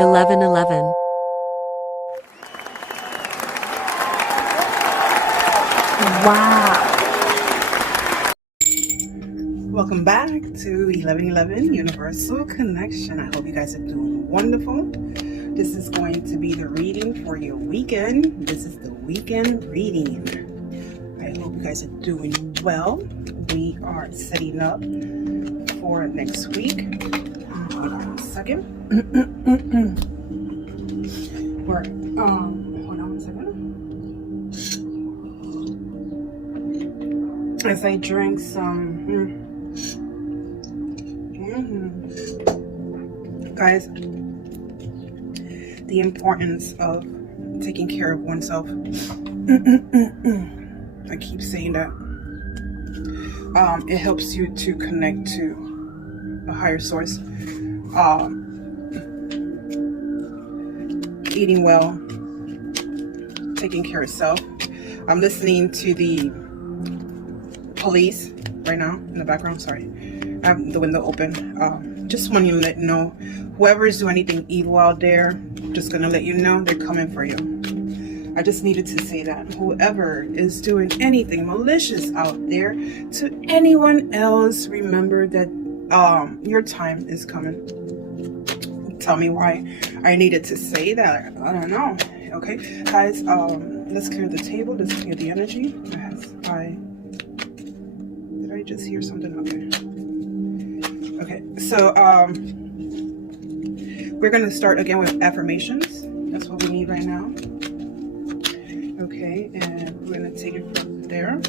11:11. Wow. Welcome back to 11:11 Universal Connection. I hope you guys are doing wonderful. This is going to be the reading for your weekend. This is the weekend reading. I hope you guys are doing well. We are setting up for next week. Hold on a second. Hold on a second. As I drink some guys, the importance of taking care of oneself. I keep saying that. It helps you to connect to a higher source. Eating well, taking care of self. I'm listening to the police right now in the background. Sorry, I have the window open. Just want you to let you know, whoever is doing anything evil out there, just gonna let you know they're coming for you. I just needed to say that. Whoever is doing anything malicious out there, to anyone else, remember that your time is coming. Tell me why I needed to say that. I don't know. Okay, guys, let's clear the table. Let's clear the energy. Did I just hear something? Okay, so we're gonna start again with affirmations. That's what we need right now. Okay, and we're gonna take it from there.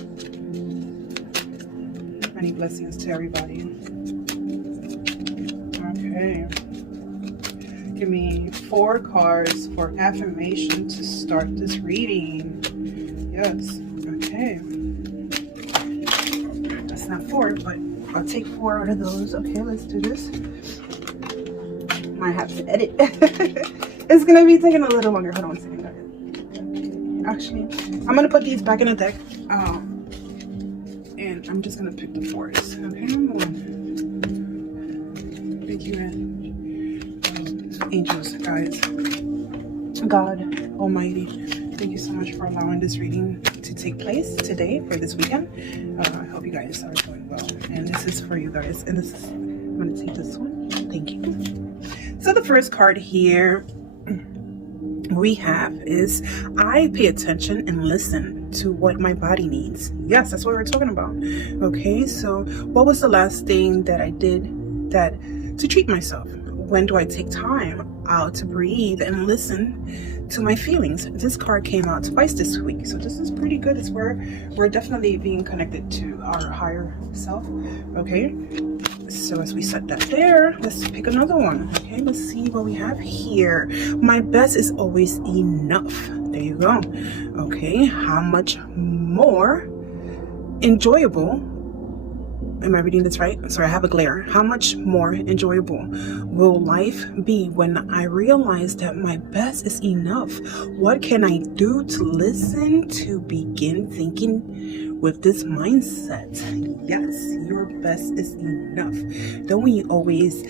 Many blessings to everybody. Okay, give me 4 cards for affirmation to start this reading. Yes. Okay, that's not 4, but I'll take 4 out of those. Okay, let's do this. Might have to edit. It's gonna be taking a little longer. Hold on a second, guys. Actually, I'm gonna put these back in the deck. And I'm just gonna pick the 4s. Okay, number 1. Thank you, angels, guys. God Almighty, thank you so much for allowing this reading to take place today for this weekend. I hope you guys are doing well. And this is for you guys. And this is, I'm gonna take this one. Thank you. So the first card here we have is, I pay attention and listen to what my body needs. Yes, that's what we're talking about. Okay, so what was the last thing that I did to treat myself? When do I take time out to breathe and listen to my feelings? This card came out twice this week, so this is pretty good. It's where we're definitely being connected to our higher self. Okay, so as we set that there, let's pick another one. Okay, let's see what we have here. My best is always enough. There you go. Okay, how much more enjoyable, am I reading this right? Sorry, I have a glare. How much more enjoyable will life be when I realize that my best is enough? What can I do to listen, to begin thinking with this mindset? Yes, your best is enough. Don't we always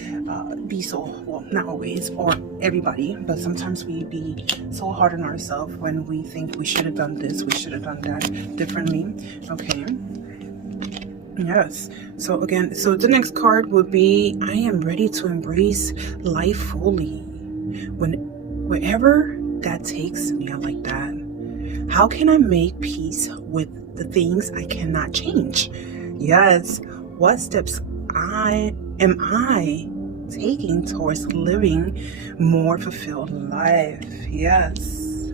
be so, well, not always, or everybody, but sometimes we be so hard on ourselves when we think we should have done this, we should have done that differently. Okay. Yes. So again, so the next card would be, I am ready to embrace life fully. Wherever that takes me, I like that. How can I make peace with the things I cannot change? Yes. What steps am I taking towards living more fulfilled life? Yes.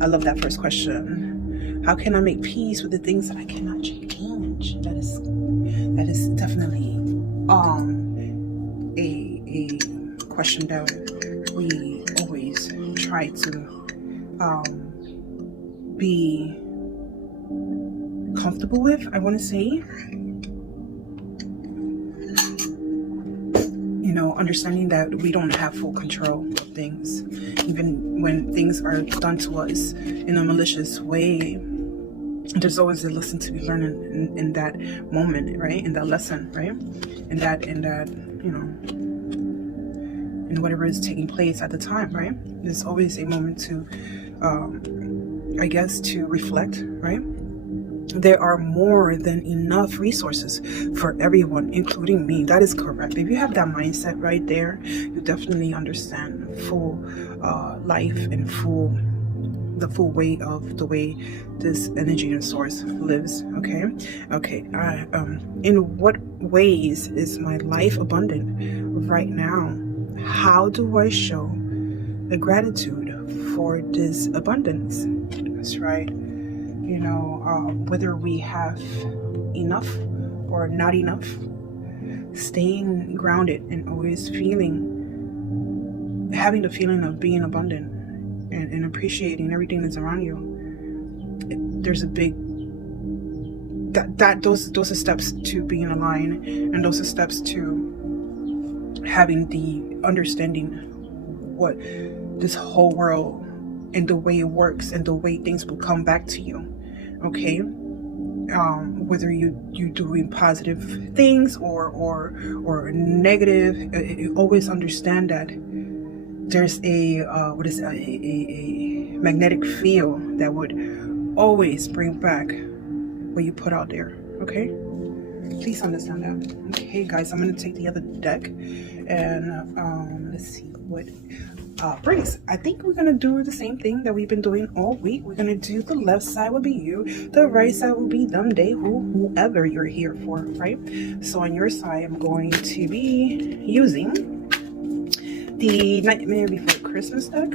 I love that first question. How can I make peace with the things that I cannot change? That is definitely a question that we always try to be comfortable with, I want to say. You know, understanding that we don't have full control of things, even when things are done to us in a malicious way. There's always a lesson to be learned in that moment, right? In that lesson, right? In that, you know, and whatever is taking place at the time, right? There's always a moment to, I guess, to reflect, right? There are more than enough resources for everyone, including me. That is correct. If you have that mindset right there, you definitely understand full life and the full weight of the way this energy and source lives. Okay. In what ways is my life abundant right now? How do I show the gratitude for this abundance? That's right. You know, whether we have enough or not enough, staying grounded and always having the feeling of being abundant and appreciating everything that's around you. There's a big, those are steps to being aligned, and those are steps to having the understanding what this whole world and the way it works and the way things will come back to you. Okay, whether you doing positive things or negative, you always understand that there's a magnetic field that would always bring back what you put out there. Okay, please understand that. Okay, guys, I'm gonna take the other deck and let's see what brings. I think we're gonna do the same thing that we've been doing all week. We're gonna do the left side will be you, the right side will be them, they, whoever you're here for, right? So on your side, I'm going to be using the Nightmare Before Christmas deck.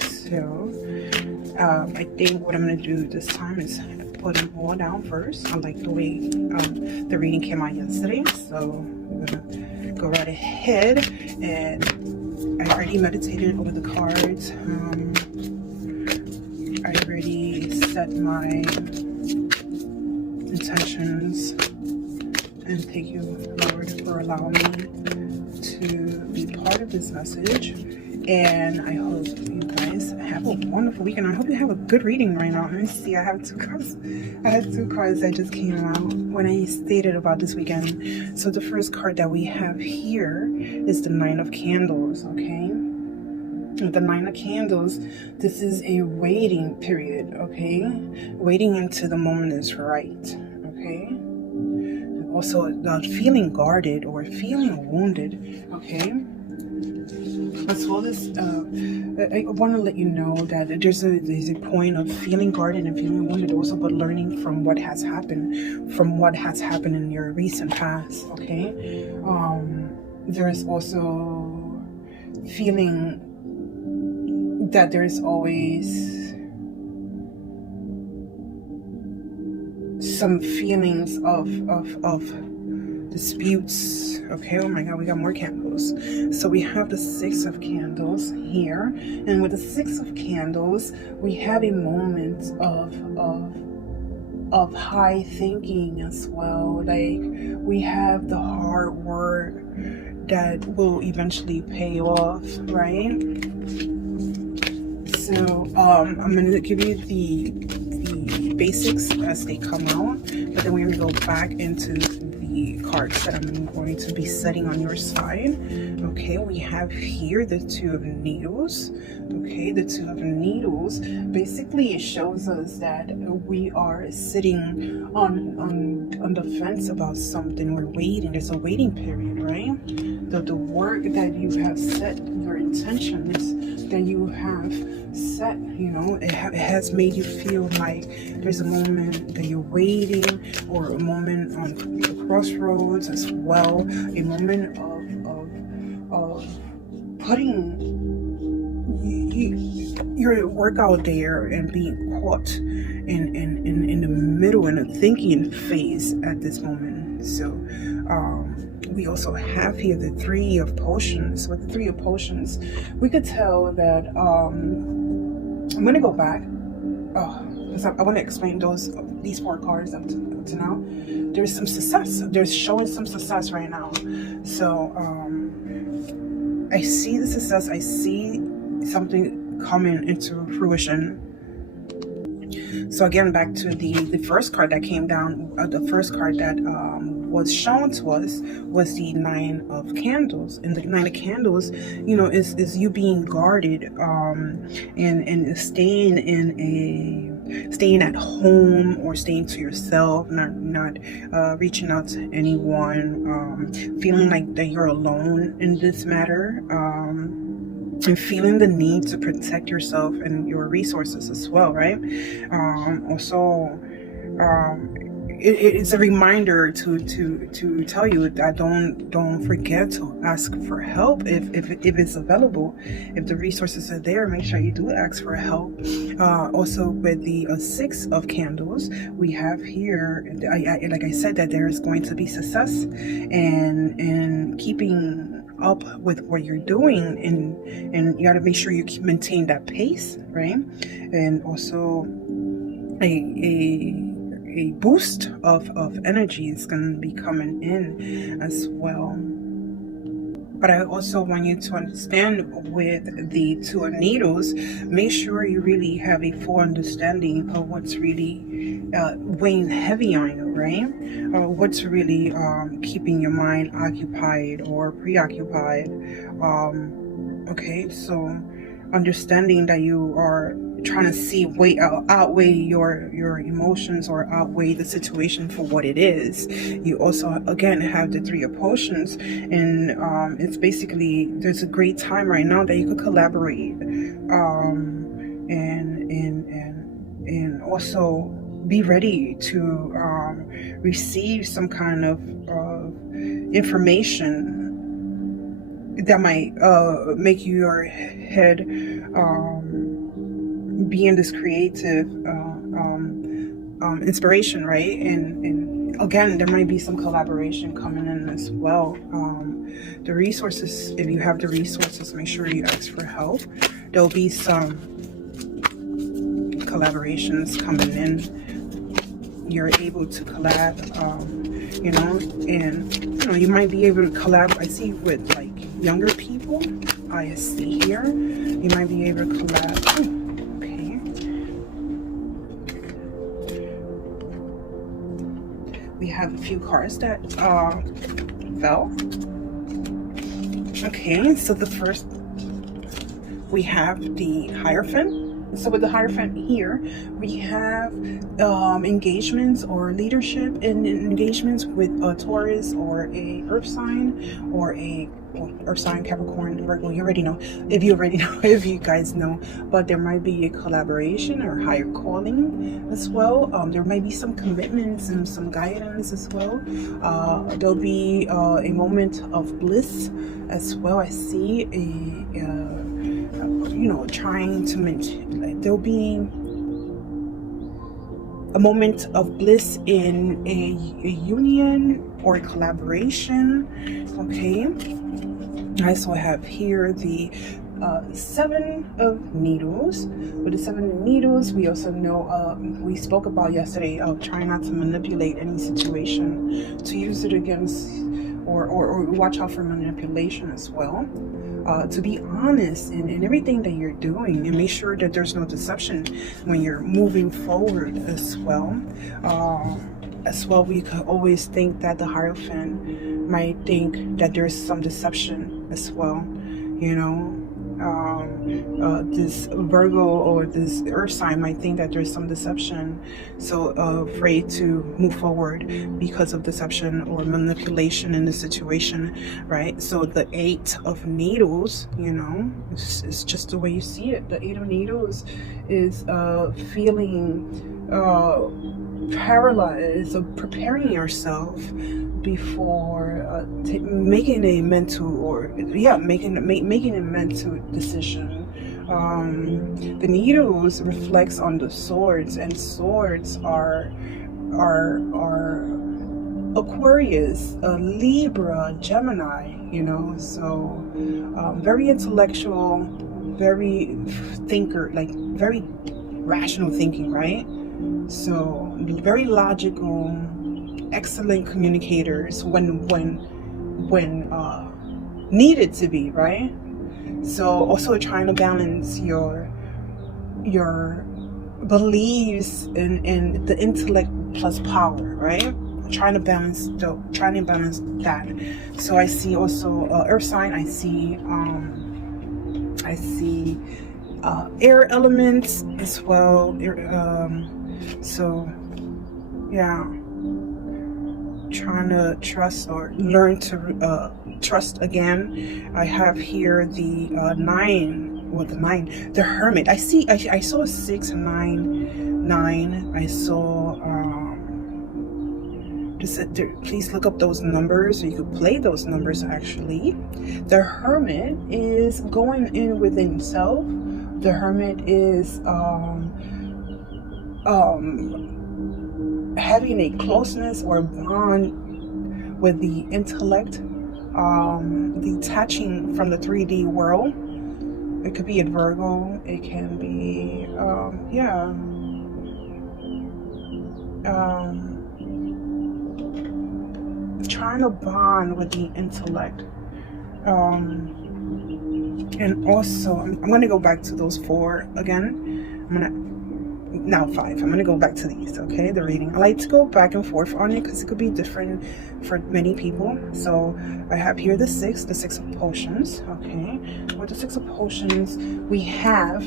So I think what I'm gonna do this time is put them all down first. I like the way the reading came out yesterday, so I'm gonna go right ahead. And I already meditated over the cards. I already set my intentions. And thank you, Lord, for allowing me to be part of this message. And I hope you guys have a wonderful weekend. I hope you have a good reading right now. Let me see. I have two cards. I had two cards that just came out when I stated about this weekend. So the first card that we have here is the Nine of Candles. Okay. The Nine of Candles. This is a waiting period. Okay. Waiting until the moment is right. Okay. Also, feeling guarded or feeling wounded. Okay. As well as, I want to let you know that there's a point of feeling guarded and feeling wounded also, but learning from what has happened, in your recent past, okay? There's also feeling that there's always some feelings of disputes. Okay, oh my god, we got more candles. So we have the Six of Candles here, and with the Six of Candles we have a moment of high thinking as well. Like, we have the hard work that will eventually pay off, right? So I'm gonna give you the basics as they come out, but then we're gonna go back into the cards that I'm going to be setting on your side. Okay, we have here the Two of Needles. Okay, the Two of Needles, basically it shows us that we are sitting on the fence about something. We're waiting. There's a waiting period, right? The work that you have set, your intentions that you have set, you know, it has made you feel like there's a moment that you're waiting, or a moment on the crossroads as well, a moment of putting your work out there and being caught in the middle, in a thinking phase at this moment. So we also have here the Three of Potions. With the Three of Potions, we could tell that I'm gonna go back. I want to explain these four cards up to now. There's some success. There's showing some success right now. So I see the success. I see something coming into fruition. So again, back to the first card that came down. The first card that was shown to us was the 9 of candles, and the 9 of candles, you know, is you being guarded, and staying at home, or staying to yourself, not reaching out to anyone, feeling like that you're alone in this matter, and feeling the need to protect yourself and your resources as well, right? Also, it's a reminder to tell you that don't forget to ask for help if it's available. If the resources are there, make sure you do ask for help. Also, with the 6 of candles, we have here, like I said, that there is going to be success and keeping up with what you're doing, and you got to make sure you maintain that pace, right? And also a boost of energy is going to be coming in as well. But I also want you to understand with the 2 of needles, make sure you really have a full understanding of what's really weighing heavy on you, right? What's really keeping your mind occupied or preoccupied. Okay, so understanding that you are trying to see outweigh your emotions, or outweigh the situation for what it is. You also again have the 3 of potions, and it's basically, there's a great time right now that you could collaborate, and also be ready to receive some kind of information that might make your head be in this creative inspiration, right? And again, there might be some collaboration coming in as well. The resources, if you have the resources, make sure you ask for help. There'll be some collaborations coming in. You're able to collab, you know, and you know, you might be able to collab. I see with like younger people, I see here, you might be able to collab. We have a few cards that fell. Okay, so the first, we have the Hierophant. So with the Hierophant here, we have engagements or leadership in engagements with a Taurus or a Earth sign, or a Earth sign, Capricorn, Virgo. You already know, if you guys know. But there might be a collaboration or higher calling as well. There might be some commitments and some guidance as well. There'll be a moment of bliss as well. I see you know, trying to mention, like, there'll be a moment of bliss in a union or a collaboration. Okay, I also have here the 7 of needles. With the 7 of needles, we also know, we spoke about yesterday, trying not to manipulate any situation, to use it against, or watch out for manipulation as well. To be honest in everything that you're doing, and make sure that there's no deception when you're moving forward as well. We could always think that the Hierophant might think that there's some deception as well, you know. This Virgo or this Earth sign might think that there's some deception, so afraid to move forward because of deception or manipulation in the situation, right? So the 8 of needles, you know, it's just the way you see it. The 8 of needles is feeling paralyzed, of preparing yourself before making a mental, making a mental decision. The needles reflects on the swords, and swords are Aquarius, Libra, Gemini, you know. So very intellectual, very thinker, like very rational thinking, right? So very logical, excellent communicators when needed to be, right? So also trying to balance your beliefs in the intellect plus power, right? trying to balance that. So I see also earth sign. I see air elements as well. So yeah, trying to trust or learn to trust again. I have here the 9, well, the hermit. I saw 6, 9, 9. I saw please look up those numbers, or you could play those numbers. Actually, the hermit is going in within himself. The hermit is having a closeness or bond with the intellect, detaching from the 3D world. It could be a Virgo. It can be trying to bond with the intellect. And also, I'm going to go back to those 4 again. Now 5. I'm going to go back to these, okay? The reading. I like to go back and forth on it because it could be different for many people. So I have here the 6 of potions, okay? With the 6 of potions, we have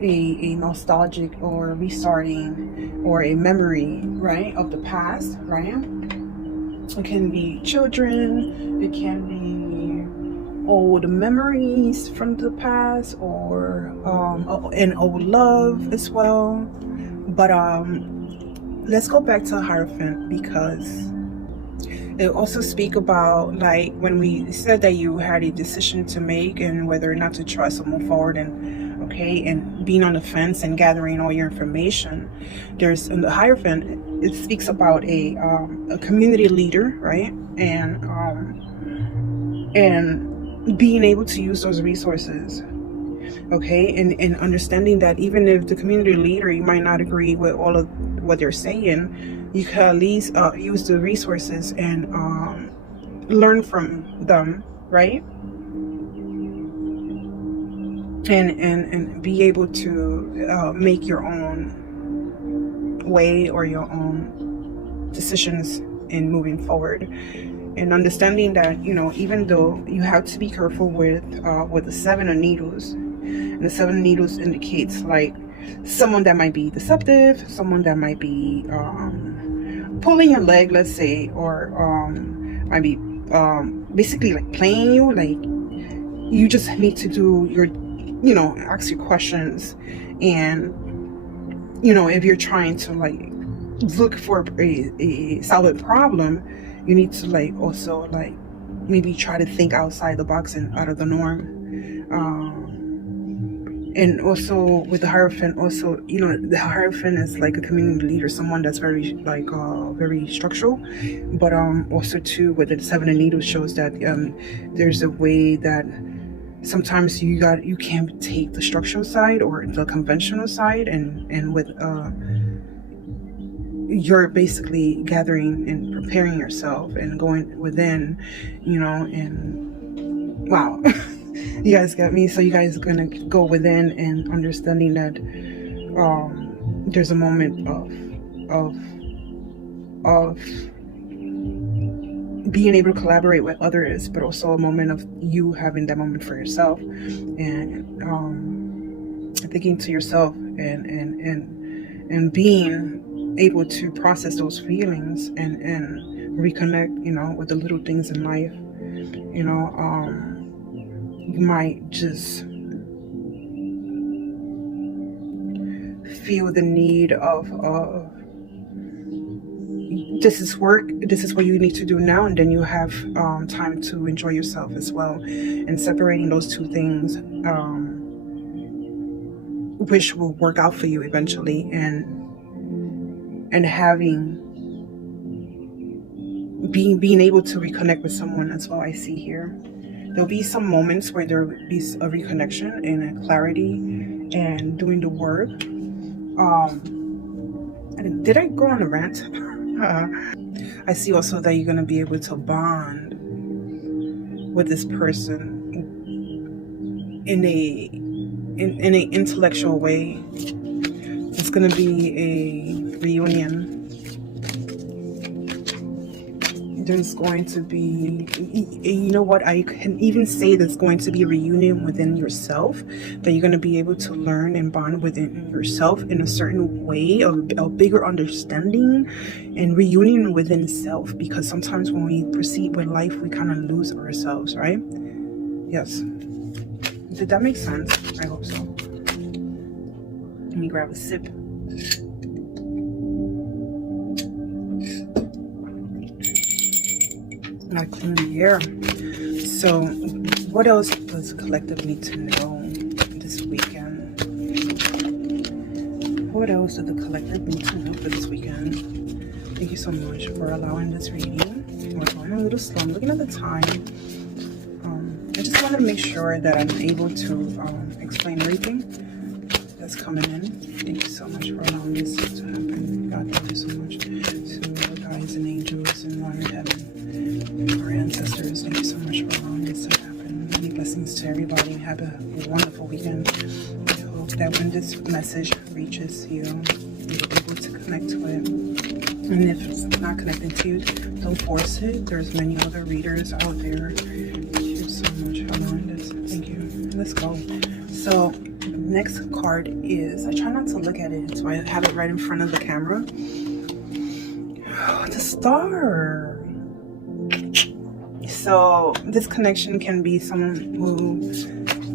a nostalgic or restarting or a memory, right, of the past, right? It can be children, it can be old memories from the past, or an old love as well. But let's go back to Hierophant, because it also speak about, like, when we said that you had a decision to make and whether or not to trust or move forward, and and being on the fence and gathering all your information. There's in the Hierophant, it speaks about a community leader, right? And being able to use those resources, okay? And understanding that even if the community leader, you might not agree with all of what they're saying, you can at least use the resources and learn from them, right? And be able to make your own way or your own decisions in moving forward. And understanding that, you know, even though you have to be careful with the 7 of needles, and the 7 of needles indicates like someone that might be deceptive, someone that might be pulling your leg, let's say, or might be basically like playing you. Like, you just need to do your, you know, ask your questions. And, you know, if you're trying to like look for a solid problem, you need to like also like maybe try to think outside the box and out of the norm. And also with the Hierophant, also, you know, the Hierophant is like a community leader, someone that's very like very structural. But also too, with the 7 of needles shows that there's a way that sometimes you can't take the structural side or the conventional side, and with you're basically gathering and preparing yourself and going within, you know. And wow. You guys got me. So you guys are gonna go within and understanding that there's a moment of being able to collaborate with others, but also a moment of you having that moment for yourself, and thinking to yourself, and being able to process those feelings and reconnect, you know, with the little things in life. You know, you might just feel the need of this is work, this is what you need to do now, and then you have time to enjoy yourself as well. And separating those two things, which will work out for you eventually, and having being able to reconnect with someone as well. I see here there'll be some moments where there will be a reconnection and a clarity and doing the work. Did I go on a rant? I see also that you're going to be able to bond with this person in an intellectual way. It's going to be a reunion. there's going to be, you know what, I can even say there's going to be a reunion within yourself, that you're going to be able to learn and bond within yourself in a certain way, of a bigger understanding and reunion within self, because sometimes when we proceed with life, we kind of lose ourselves, right? Yes. Did that make sense? I hope so. Let me grab a sip. I clean the air. So, what else does the collective need to know this weekend? What else does the collective need to know for this weekend? Thank you so much for allowing this reading. We're going a little slow. I'm looking at the time. I just want to make sure that I'm able to explain everything that's coming in. Thank you so much for allowing this to happen. God, thank you so much to our guides and angels and Lord in heaven. Our ancestors, thank you so much for allowing this to happen. Many blessings to everybody. Have a wonderful weekend. I hope that when this message reaches you, you're able to connect to it. And if it's not connecting to you, don't force it. There's many other readers out there. Thank you so much for allowing this. Thank you. Let's go. So, next card is, I try not to look at it, so I have it right in front of the camera. The Star. So this connection can be someone who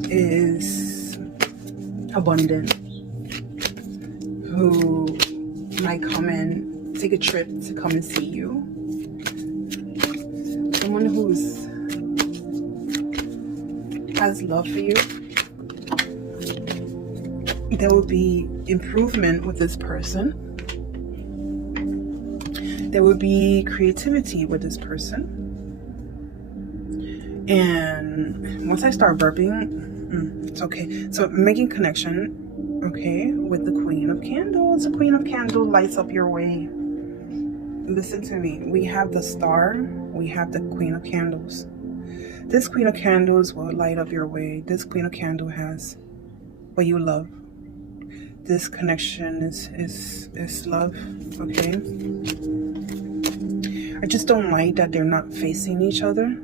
is abundant, who might come and take a trip to come and see you. Someone who's has love for you. There will be improvement with this person. There will be creativity with this person. And once I start burping, it's okay. So making connection, okay, with the Queen of Candles. The Queen of Candles lights up your way. Listen to me. We have the Star. We have the Queen of Candles. This Queen of Candles will light up your way. This Queen of Candles has what you love. This connection is love, okay? I just don't like that they're not facing each other.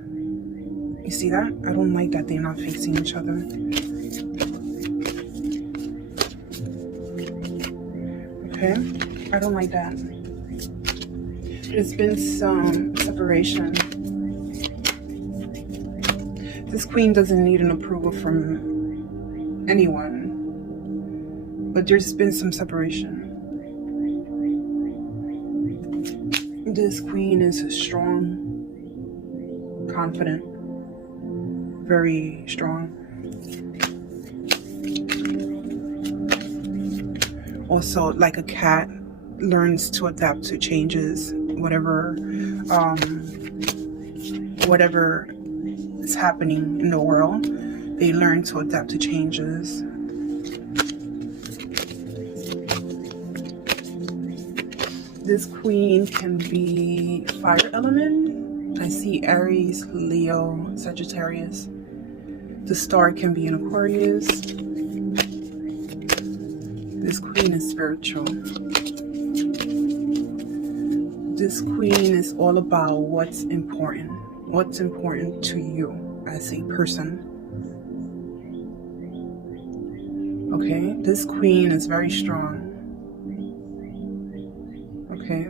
You see that? I don't like that they're not facing each other. Okay? I don't like that. There's been some separation. This queen doesn't need an approval from anyone. But there's been some separation. This queen is strong, confident. Very strong. Also, like a cat learns to adapt to changes, whatever is happening in the world, they learn to adapt to changes. This queen can be fire element. I see Aries, Leo, Sagittarius. The Star can be an Aquarius. This queen is spiritual. This queen is all about what's important. What's important to you as a person. Okay, this queen is very strong. Okay.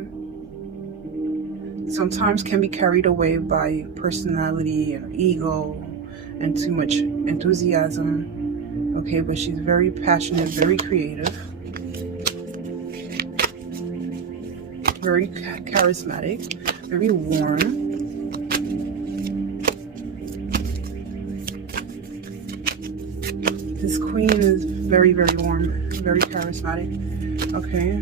Sometimes can be carried away by personality and ego and too much enthusiasm. Okay, but she's very passionate, very creative, very charismatic, very warm. This queen is very, very warm, very charismatic. Okay.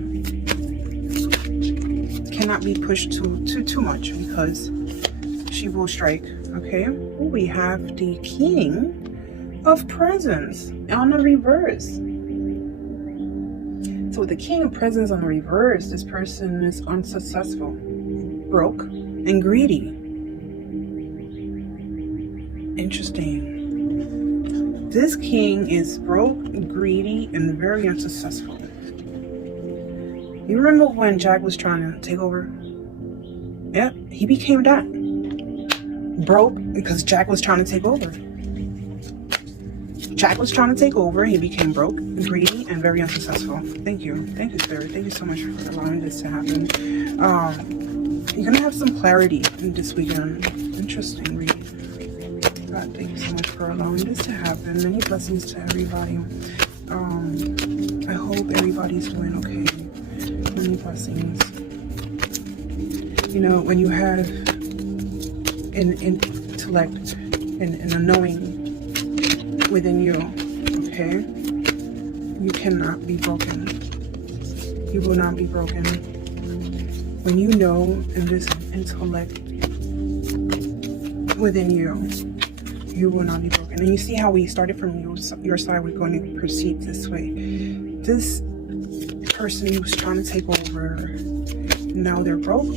Cannot be pushed too much because she will strike. Okay, we have the King of Presents on the reverse. So with the King of Presents on the reverse, this person is unsuccessful, broke, and greedy. Interesting. This king is broke, greedy, and very unsuccessful. You remember when Jack was trying to take over? Yeah, he became that. Broke because Jack was trying to take over. Jack was trying to take over. He became broke, greedy, and very unsuccessful. Thank you. Thank you, Spirit. Thank you so much for allowing this to happen. You're going to have some clarity in this weekend. Interesting read. God, thank you so much for allowing this to happen. Many blessings to everybody. I hope everybody's doing okay. Many blessings. You know, when you have an intellect and a knowing within you, okay, you cannot be broken. You will not be broken. When you know and this intellect within you, you will not be broken. And you see how we started from your side, we're going to proceed this way. This person who's trying to take over, now they're broke.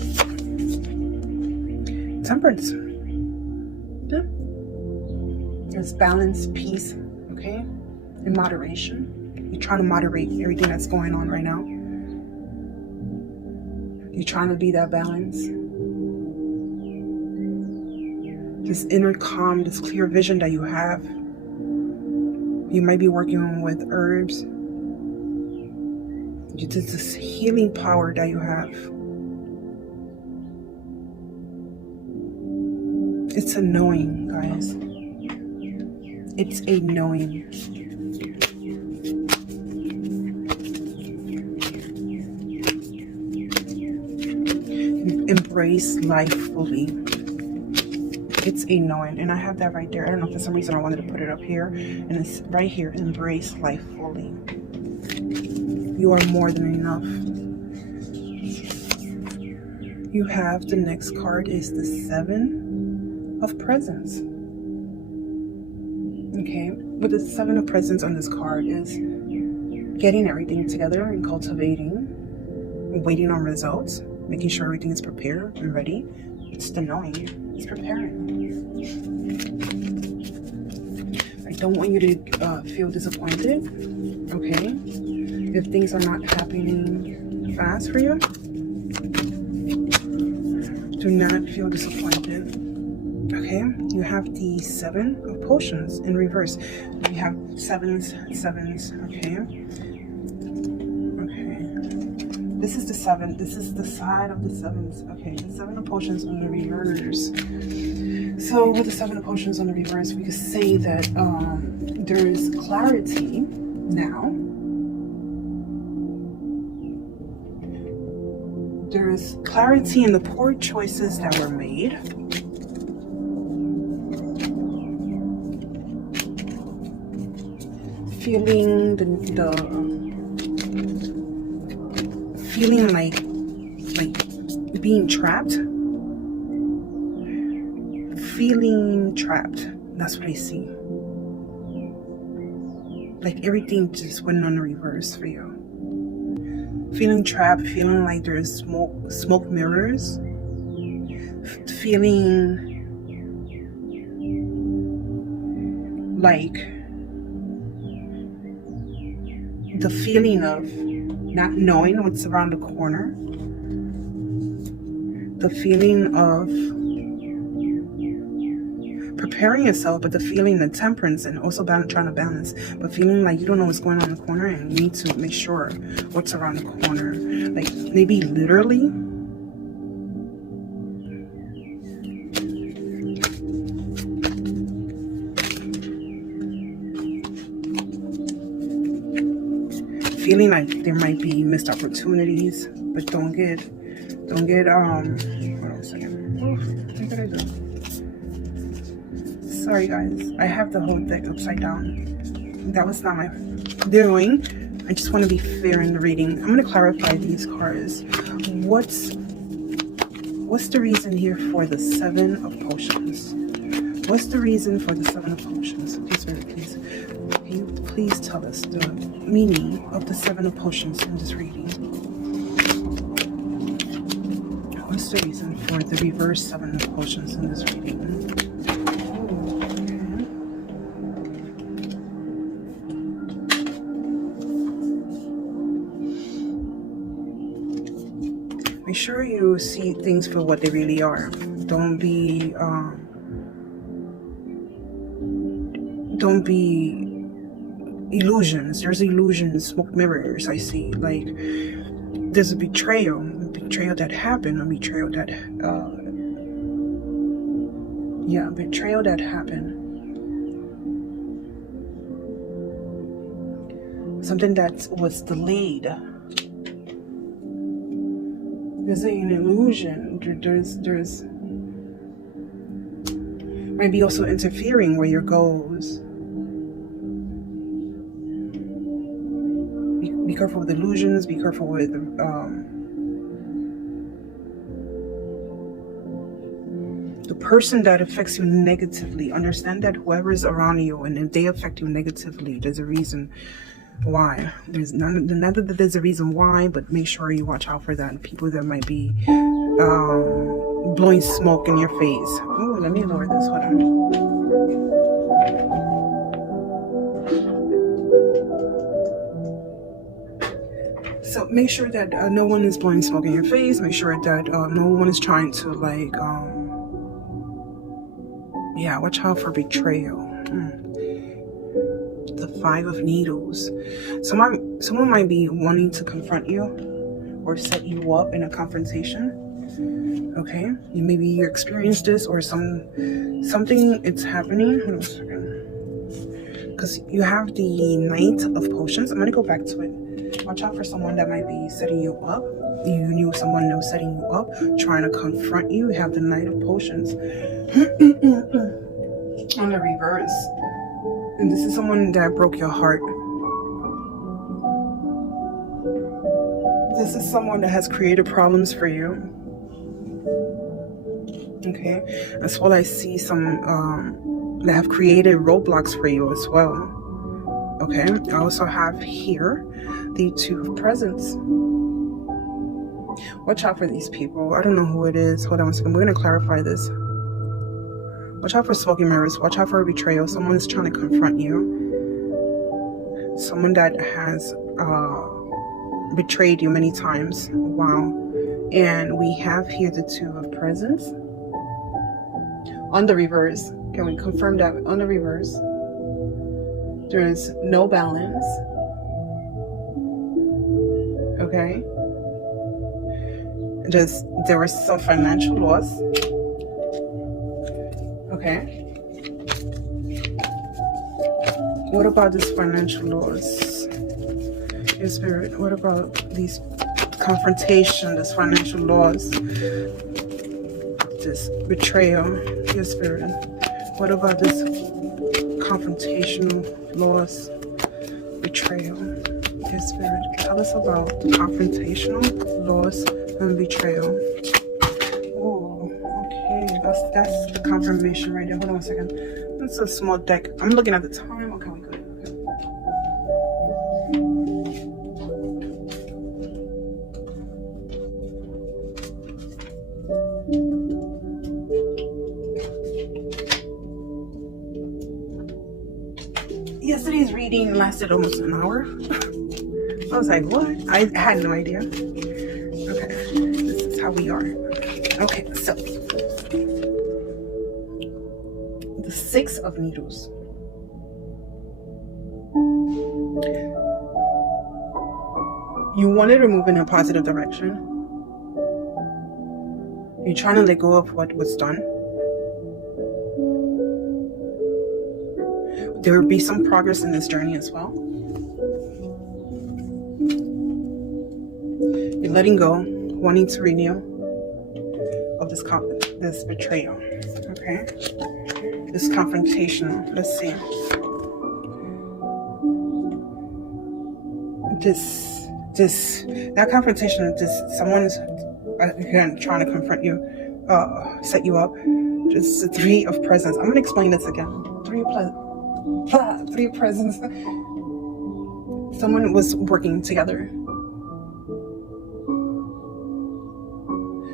Temperance. Yeah. There's balance, peace, okay? In moderation. You're trying to moderate everything that's going on right now. You're trying to be that balance. This inner calm, this clear vision that you have. You might be working with herbs. Just this healing power that you have. It's a knowing, guys. It's a knowing. Embrace life fully. It's a knowing. And I have that right there. I don't know, for some reason I wanted to put it up here. And it's right here. Embrace life fully. You are more than enough. You have the next card is the 7 of Presents. Okay, but the 7 of Presents on this card is getting everything together and cultivating, waiting on results, making sure everything is prepared and ready. It's the knowing. It's preparing. I don't want you to feel disappointed, okay? If things are not happening fast for you, do not feel disappointed. Okay, you have the 7 of Potions in reverse. You have sevens, okay? Okay. This is the 7. This is the side of the 7s. Okay, the 7 of Potions on the reverse. So with the 7 of Potions on the reverse, we could say that there is clarity now. There is clarity in the poor choices that were made. Feeling feeling like being trapped. Feeling trapped. That's what I see. Like everything just went on the reverse for you. Feeling trapped, feeling like there's smoke mirrors. Feeling like the feeling of not knowing what's around the corner. The feeling of preparing yourself, but the feeling of temperance and also trying to balance, but feeling like you don't know what's going on in the corner and you need to make sure what's around the corner. Like maybe literally. Feeling like there might be missed opportunities, but don't get hold on a second. What did I do? Sorry guys, I have the whole deck upside down. That was not my doing. I just want to be fair in the reading. I'm going to clarify these cards. What's the reason here for the 7 of Potions? What's the reason for the 7 of Potions? Please, please. Can you please tell us the meaning of the 7 of Potions in this reading? What's the reason for the reverse 7 of Potions in this reading? Make Make sure you see things for what they really are. Don't be illusions. There's illusions, smoke mirrors. I see, like, there's a betrayal that happened, a betrayal that betrayal that happened. Something that was delayed. There's an illusion. There's might be also interfering where your goals. Be careful with illusions. Be careful with the person that affects you negatively. Understand that whoever is around you, and if they affect you negatively, there's a reason why. There's not that there's a reason why, but make sure you watch out for that. People that might be blowing smoke in your face. Oh, let me lower this. Hold on. So make sure that no one is blowing smoke in your face. Make sure that no one is trying to, like, watch out for betrayal. The 5 of Needles. Someone might be wanting to confront you or set you up in a confrontation. Okay, maybe you experienced this, or something it's happening. Hold on a second. Because you have the Knight of Potions. I'm gonna go back to it. Watch out for someone that might be setting you up. You knew someone that was setting you up, trying to confront you. You have the Knight of Potions on the reverse. And this is someone that broke your heart. This is someone that has created problems for you. Okay. As well, I see some that have created roadblocks for you as well. Okay. I also have here the 2 of Presents. Watch out for these people. I don't know who it is. Hold on a second. We're going to clarify this. Watch out for smoking mirrors. Watch out for a betrayal. Someone is trying to confront you. Someone that has betrayed you many times. Wow. And we have here the 2 of Presents. On the reverse. Can we confirm that on the reverse? There is no balance. Okay. There was some financial loss. Okay. What about this financial loss? Your spirit, what about these confrontation, this financial loss, this betrayal? Your spirit, what about this confrontational loss, betrayal? Your spirit, tell us about the confrontational loss and betrayal. Oh, okay, that's the confirmation right there. Hold on a second. That's a small deck. I'm looking at the time. Okay, we good. Yesterday's reading lasted almost an hour. I was like, what? I had no idea. Okay, this is how we are. Okay, so the 6 of Needles. You wanted to move in a positive direction. You're trying to let go of what was done. There will be some progress in this journey as well. You're letting go, wanting to renew of this betrayal. Okay, this confrontation. Let's see. That confrontation. Someone's again trying to confront you, set you up. Just the 3 of Presents. I'm gonna explain this again. 3 of Presents. Someone was working together.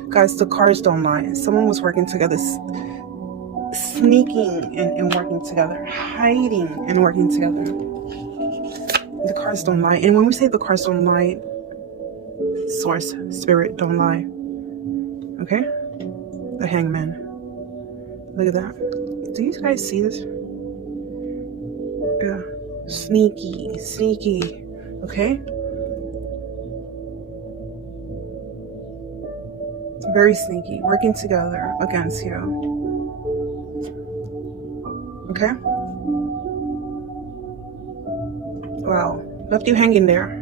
Guys, the cards don't lie. Someone was working together, sneaking and working together, hiding and working together. The cards don't lie. And when we say the cards don't lie, source, spirit don't lie. Okay, the Hangman. Look at that. Do you guys see this? Yeah, sneaky, sneaky. Okay, very sneaky, working together against you. Okay. Wow, left you hanging there.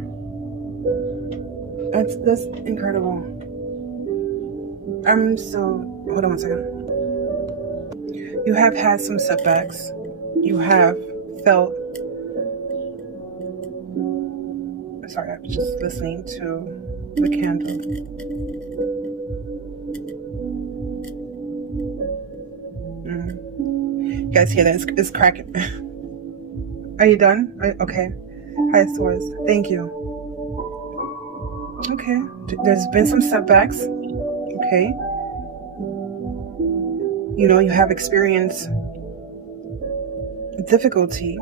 That's incredible. Hold on one second. You have had some setbacks. You have felt, sorry, I was just listening to the candle. You guys hear that? It's cracking. Are you done? Okay. High Source, thank you. Okay, there's been some setbacks. Okay, you know, you have experienced difficulty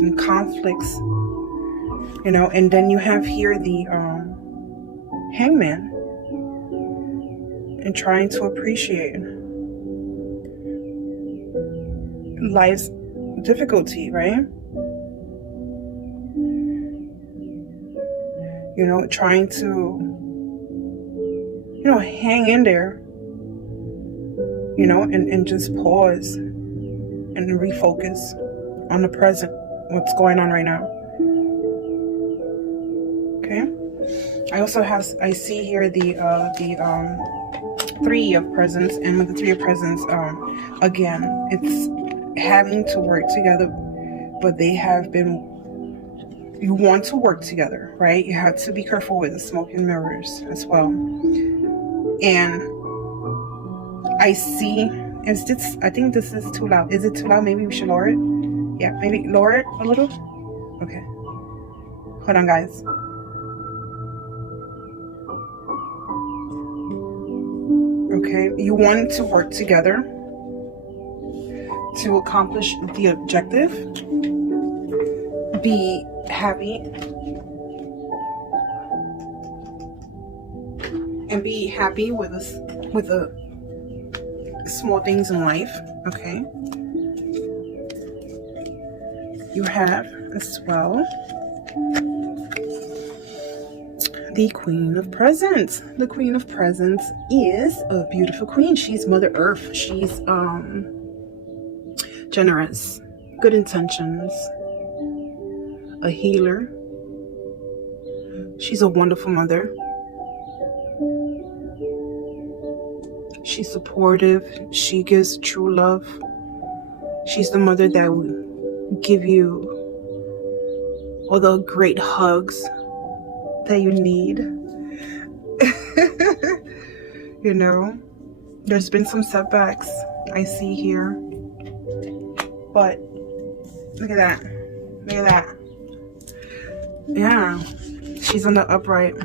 and conflicts, you know, and then you have here the Hangman, and trying to appreciate life's difficulty, right? You know, trying to, you know, hang in there, you know, and just pause and refocus on the present, what's going on right now. Okay. I see here the Three of Presents, and with the Three of Presents, again, it's having to work together, but they have been. You want to work together, right? You have to be careful with the smoke and mirrors as well. And I see, I think this is too loud. Is it too loud? Maybe we should lower it. Yeah, maybe lower it a little. Okay. Hold on, guys. Okay, you want to work together to accomplish the objective. Be happy and be happy with the small things in life. Okay, you have as well the Queen of Presents. The Queen of Presents is a beautiful queen. She's Mother Earth. She's generous, good intentions, a healer. She's a wonderful mother. She's supportive. She gives true love. She's the mother that will give you all the great hugs that you need. You know, there's been some setbacks I see here, but look at that. Look at that. Yeah, she's on the upright.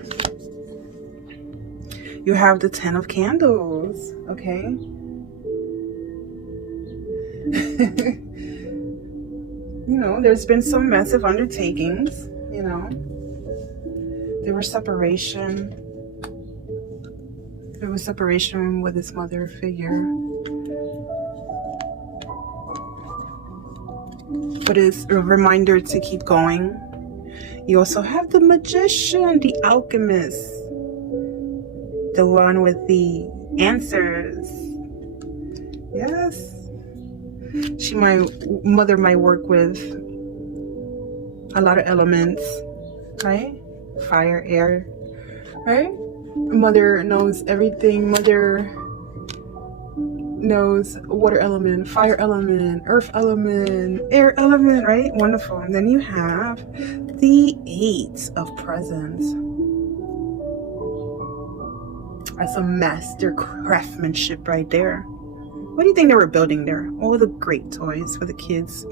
You have the 10 of Candles, okay? You know, there's been some massive undertakings, you know. There was separation. There was separation with his mother figure. But it's a reminder to keep going. You also have the Magician, the Alchemist, the one with the answers. Yes. Mother might work with a lot of elements, right? Fire, air, right? Mother knows everything. Mother knows water element, fire element, earth element, air element, right? Wonderful. And then you have the 8 of Presents. That's a master craftsmanship right there. What do you think they were building there? All the great toys for the kids.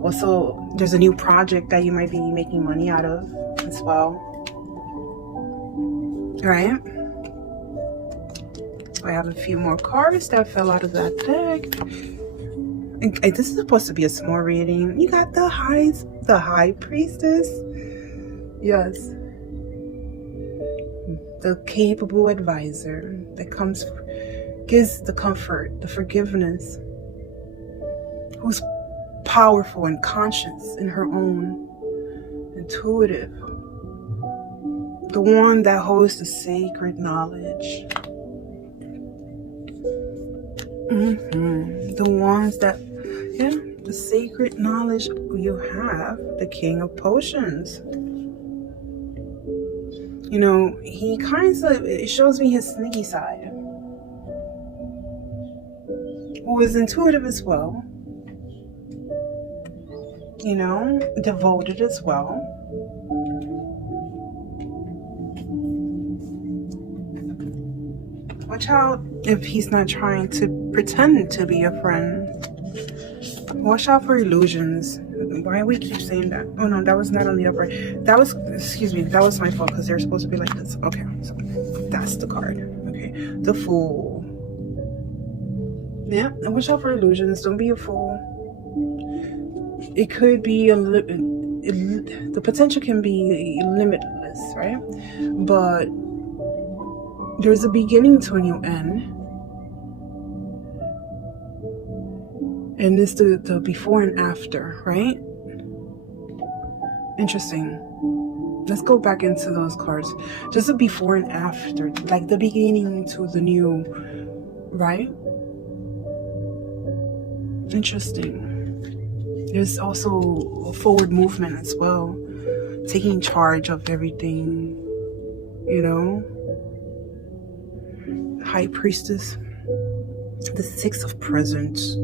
Also, there's a new project that you might be making money out of as well. All right. I have a few more cards that fell out of that deck. And this is supposed to be a small reading. You got the High Priestess. Yes. the capable advisor that gives the comfort, the forgiveness, who's powerful and conscious in her own, intuitive, the one that holds the sacred knowledge, the ones that, the sacred knowledge. You have the King of Potions. You know, he kind of, it shows me his sneaky side, who is intuitive as well, you know, devoted as well. Watch out if he's not trying to pretend to be a friend. Watch out for illusions. Why we keep saying that? Oh no, that was not on the upper. That was, excuse me, that was my fault because they're supposed to be like this. Okay, so that's the card. Okay, the Fool. Yeah, and watch out for illusions. Don't be a fool. It could be the potential can be limitless, right? But there's a beginning to a new end. And this the before and after, right? Interesting. Let's go back into those cards. Just the before and after, like the beginning to the new, right? Interesting. There's also forward movement as well, taking charge of everything, you know. High Priestess, the Six of Presents.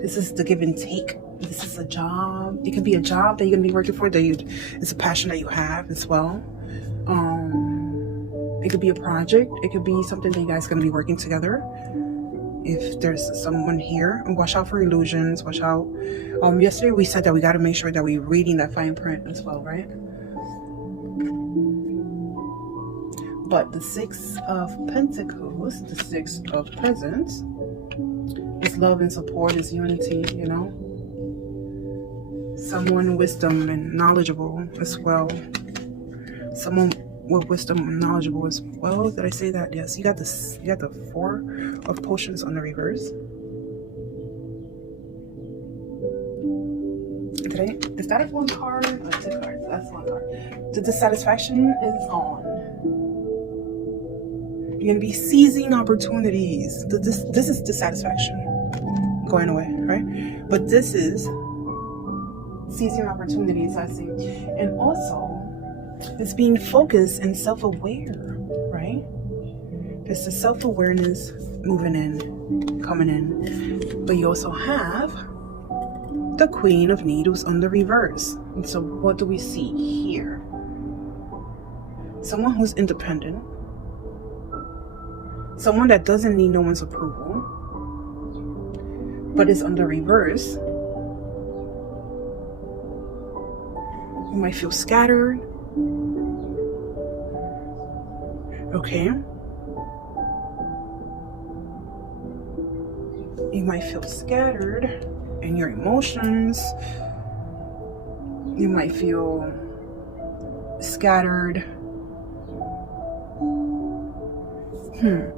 This is the give and take. This is a job. It could be a job that you're gonna be working for. It's a passion that you have as well. It could be a project. It could be something that you guys are gonna be working together. If there's someone here, watch out for illusions. Watch out. Yesterday we said that we got to make sure that we're reading that fine print as well, right? But the Six of Pentacles, the Six of Presents, is love and support, is unity, you know. Someone wisdom and knowledgeable as well. Someone with wisdom and knowledgeable as well. Did I say that? Yes. You got this. You got the Four of Potions on the reverse. Is that one card? That's a card. That's one card. The dissatisfaction is on. You're gonna be seizing opportunities. This is dissatisfaction going away, right? But this is seizing opportunities, I see. And also, it's being focused and self-aware, right? There's the self-awareness moving in, coming in. But you also have the Queen of Needles on the reverse. And so what do we see here? Someone who's independent. Someone that doesn't need no one's approval, but is on the reverse. You might feel scattered. Okay. You might feel scattered in your emotions. You might feel scattered.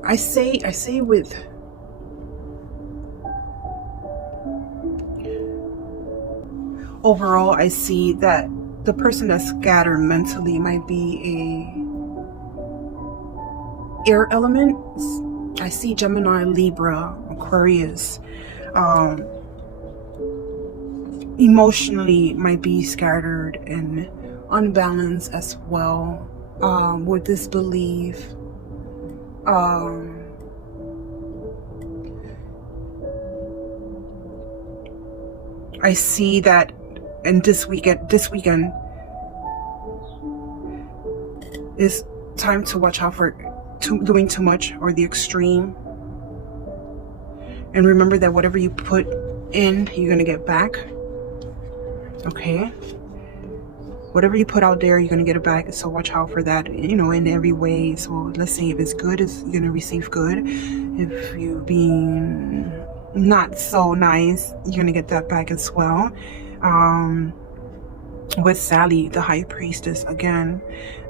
I say with overall, I see that the person that's scattered mentally might be a air element. I see Gemini, Libra, Aquarius. Emotionally might be scattered and unbalanced as well, with disbelief. I see that in this weekend is time to watch out for doing too much or the extreme. And remember that whatever you put in, you're gonna get back. Okay? Whatever you put out there, you're gonna get it back. So watch out for that, you know, in every way. So let's say if it's good, you're gonna receive good. If you're being not so nice, you're gonna get that back as well. with Sally, the high priestess. Again,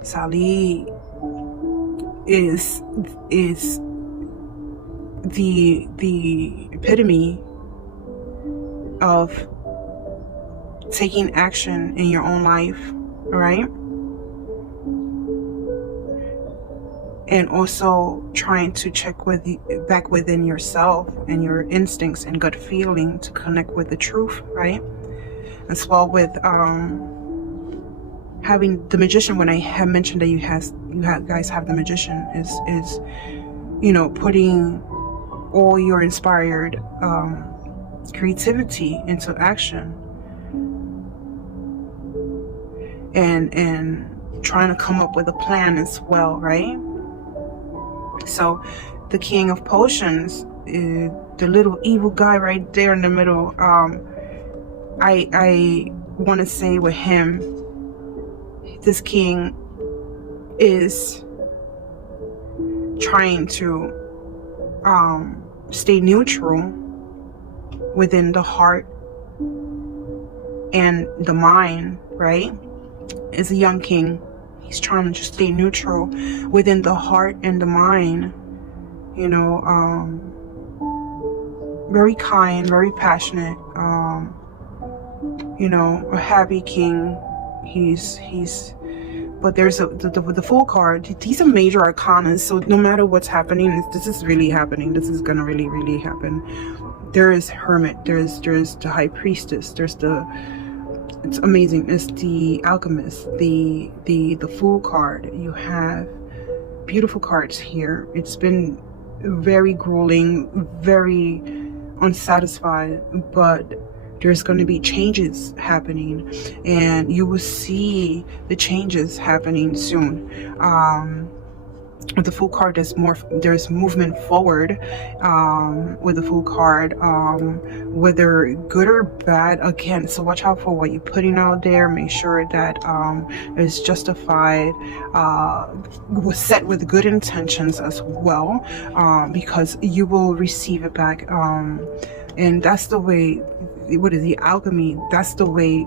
Sally is the epitome of taking action in your own life, right? And also trying to check back within yourself and your instincts and gut feeling to connect with the truth, right? As well with having the magician. When I have mentioned that you guys have the magician, is you know, putting all your inspired creativity into action, and trying to come up with a plan as well, right? So the King of Potions, the little evil guy right there in the middle, I want to say with him, this king is trying to stay neutral within the heart and the mind, right? Is a young king. He's trying to just stay neutral within the heart and the mind, you know, very kind, very passionate, you know, a happy king. But there's the Fool card. These are major arcana, so no matter what's happening, this is really happening. This is gonna really, really happen. There is Hermit, there's the High Priestess, it's amazing. It's the Alchemist, the Fool card. You have beautiful cards here. It's been very grueling, very unsatisfied, but there's going to be changes happening, and you will see the changes happening soon. With the Fool card, there's movement forward. With the Fool card, whether good or bad, again, so watch out for what you're putting out there. Make sure that it's justified, was set with good intentions as well, because you will receive it back. And that's the way, what is the alchemy? That's the way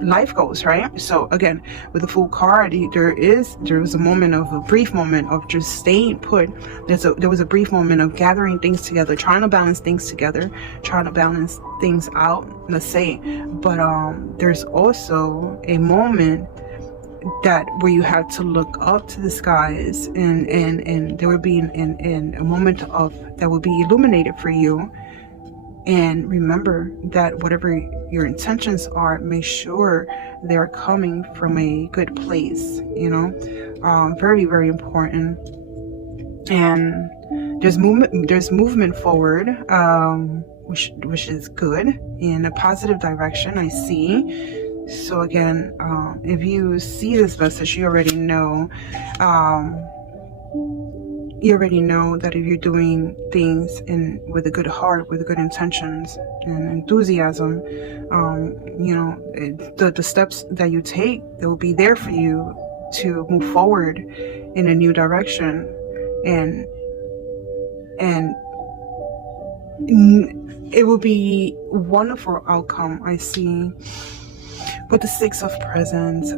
life goes, right? So again, with the Fool card, there was a brief moment of just staying put. There was a brief moment of gathering things together, trying to balance things together, trying to balance things out, let's say. But there's also a moment where you have to look up to the skies, and there will be a moment that will be illuminated for you. And remember that whatever your intentions are, make sure they're coming from a good place, you know. Very, very important. And there's movement forward, which is good, in a positive direction, I see. So again, if you see this message, you already know that if you're doing things with a good heart, with good intentions and enthusiasm, you know, the steps that you take, they will be there for you to move forward in a new direction, and it will be wonderful outcome, I see. With the Six of Presents,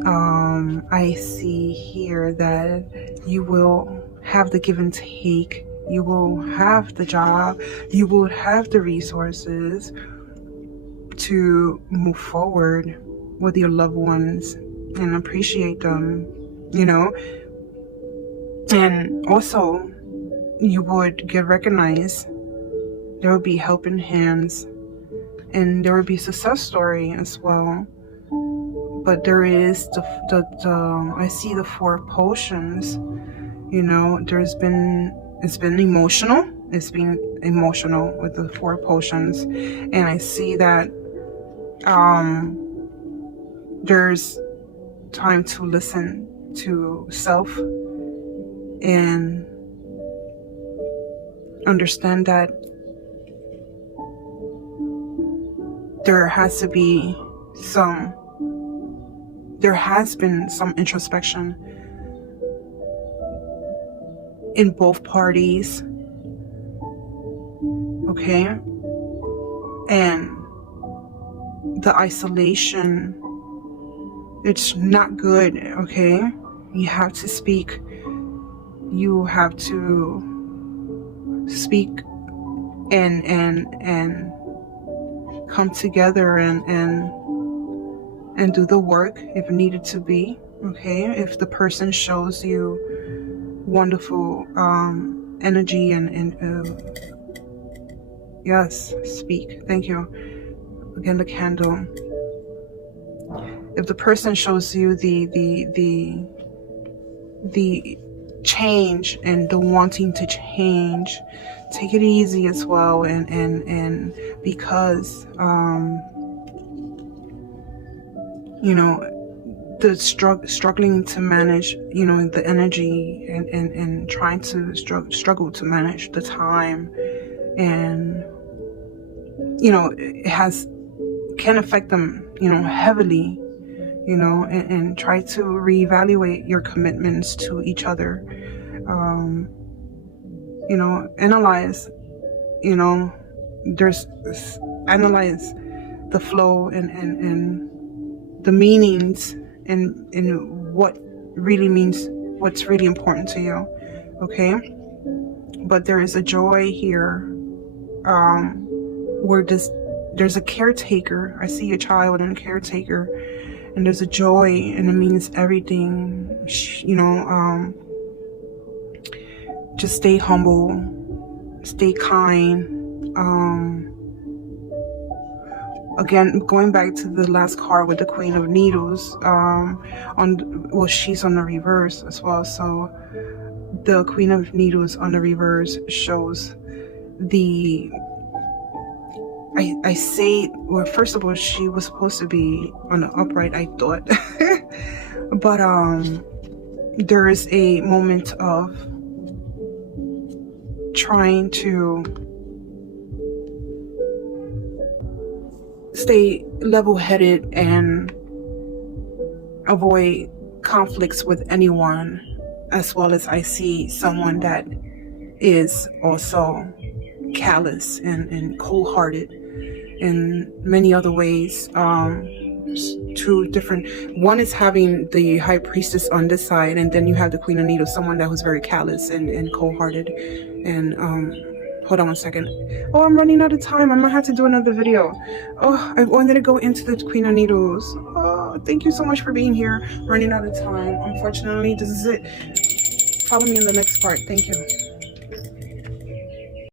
I see here that you will have the give and take. You will have the job. You will have the resources to move forward with your loved ones and appreciate them, you know. And also, you would get recognized. There will be helping hands, and there will be a success story as well. But there is I see the Four Potions. You know, it's been emotional. It's been emotional with the Four Potions, and I see that there's time to listen to self and understand that there has been some introspection in both parties, okay? And the isolation. It's not good, okay? You have to speak. You have to speak and come together and do the work if needed to be, okay? If the person shows you wonderful energy and yes, speak. Thank you. Again, the candle. If the person shows you the change and the wanting to change, take it easy as well, and because you know, the struggling to manage, you know, the energy and trying to struggle to manage the time, and you know, can affect them, you know, heavily, you know, and try to reevaluate your commitments to each other. You know, analyze, you know, analyze the flow and the meanings and what really means, what's really important to you, okay? But there is a joy here, where there's a caretaker. I see a child and a caretaker, and there's a joy, and it means everything, you know. Just stay humble, stay kind. Again, going back to the last card with the Queen of Needles, well, she's on the reverse as well. So the Queen of Needles on the reverse shows I say, well, first of all, she was supposed to be on the upright, I thought. But there is a moment of trying to stay level-headed and avoid conflicts with anyone, as well as I see someone that is also callous and cold-hearted in many other ways. Two different, one is having the High Priestess on this side, and then you have the Queen of Needles, someone that was very callous and cold-hearted. And hold on one second. Oh, I'm running out of time. I might have to do another video. Oh, I wanted to go into the Queen of Needles. Oh, thank you so much for being here. Running out of time. Unfortunately, this is it. Follow me in the next part. Thank you.